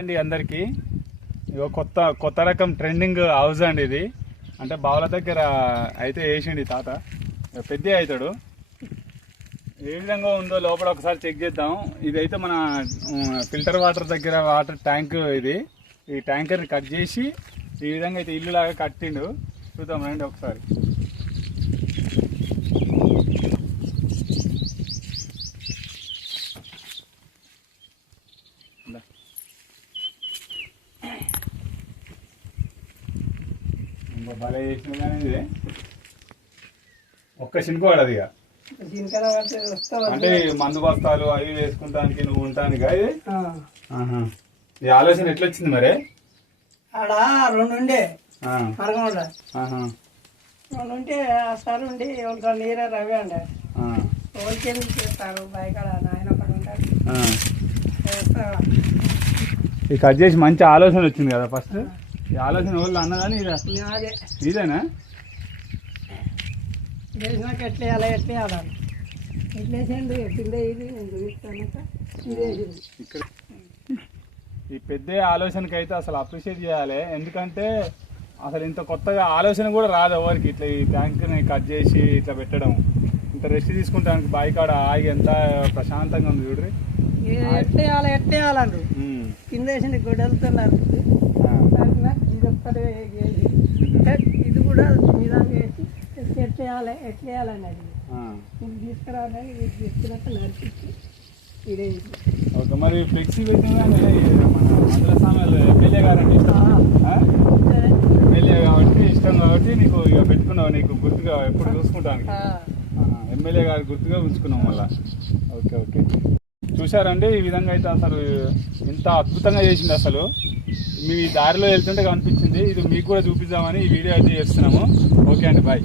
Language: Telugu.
అండి అందరికి. ఇగో కొత్త కొత్త రకం ట్రెండింగ్ హౌస్ అండి ఇది. అంటే బావుల దగ్గర అయితే వేసిండి తాత. పెద్ద అవుతాడు. ఏ విధంగా ఉందో లోపల ఒకసారి చెక్ చేద్దాం. ఇదైతే మన ఫిల్టర్ వాటర్ దగ్గర వాటర్ ట్యాంక్ ఇది. ఈ ట్యాంకర్ని కట్ చేసి ఈ విధంగా అయితే ఇల్లు లాగా కట్టిండు. చూద్దాం రండి ఒకసారి. ఇందా. ఇంకా భలే చేసిన కానీ ఇది. ఒక్క చినుకు పడదు ఇక? అంటే మందు బస్తాలు అవి వేసుకుంటానికి నువ్వు ఉంటానికి ఇది. ఈ ఆలోచన ఎట్లా వచ్చింది మరి? ఆడ రెండు ఉండే మరగండ రెండు ఉంటే ఆ సార్ ఉండి ఎవరికి నీరే రవి అండి ఎవరికి ఎందుకు చేస్తారు బయకాడ నాయన ఉంటాడు. ఈ కట్ చేసి మంచి ఆలోచన వచ్చింది కదా ఫస్ట్. ఈ ఆలోచన వాళ్ళు అన్నదాని ఇదా నాదే. ఇదేనా వేసినాక ఎట్లా వేయాలి ఎట్లా వేయాలని ఎట్లా వేసేయండి కింద ఇది నేను చూపిస్తాను ఇదే ఇక్కడ ఈ పెద్ద ఆలోచనకి అయితే అసలు అప్రిషియేట్ చేయాలి. ఎందుకంటే అసలు ఇంత కొత్తగా ఆలోచన కూడా రాదు ఎవరికి. ఇట్లా ఈ ట్యాంక్ని కట్ చేసి ఇట్లా పెట్టడం. ఇంత రెస్ట్ తీసుకుంటానికి బావి కాడ ఆగి ఎంత ప్రశాంతంగా ఉంది చూడ్రి వేయాలండి ఉమ్. కింద వేసింది గొడవలుతున్నారు ఇది కూడా మీద వేసి ఎట్లా వేయాలి ఎట్లా వేయాలన్నది ఆ. ఇది తీసుకురావాలి ఇది తీసుకున్నాక నడిపించి ఇదే. ఓకే మరి ఫ్లెక్సీ పెట్టిందా మన మందుల సామెలు ఎమ్మెల్యే గారంటే. ఎమ్మెల్యే కాబట్టి ఇష్టం కాబట్టి నీకు ఇక పెట్టుకున్నావు నీకు గుర్తుగా ఎప్పుడు చూసుకుంటానికి ఆ, ఎమ్మెల్యే గారి గుర్తుగా ఉంచుకున్నాం మళ్ళా. Okay okay. చూశారండి ఈ విధంగా అయితే అసలు ఇంత అద్భుతంగా చేసింది అసలు. మీ దారిలో వెళ్తుంటే కనిపించింది. ఇది మీకు కూడా చూపిద్దామని ఈ వీడియో అయితే చేస్తున్నాము. ఓకే అండి బాయ్